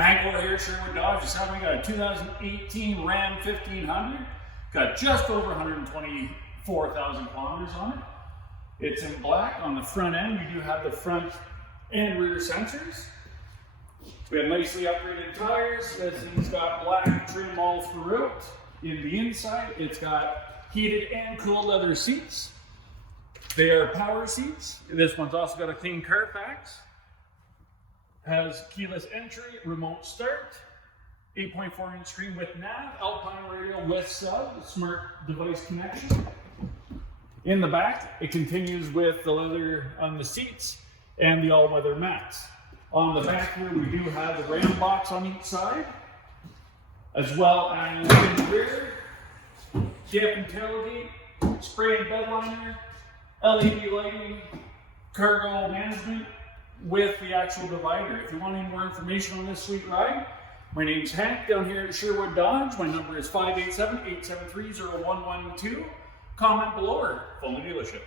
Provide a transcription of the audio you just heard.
Hank over here at Sherwood Dodge. We got a 2018 Ram 1500. Got just over 124,000 kilometers on it. It's in black. On the front end, we do have the front and rear sensors. We have nicely upgraded tires. This thing's got black trim all throughout. In the inside, it's got heated and cooled leather seats. They are power seats. This one's also got a Clean Carfax. Has keyless entry, remote start, 8.4-inch screen with nav, Alpine radio with sub, smart device connection. In the back, it continues with the leather on the seats and the all-weather mats. On the back here, we do have the RamBox on each side, as well as in the rear, dip and tailgate, spray and bedliner, LED lighting, cargo management with the actual divider. If you want any more information on this sweet ride, my name's Hank down here at Sherwood Dodge. My number is 587-873-0112. Comment below or phone the dealership.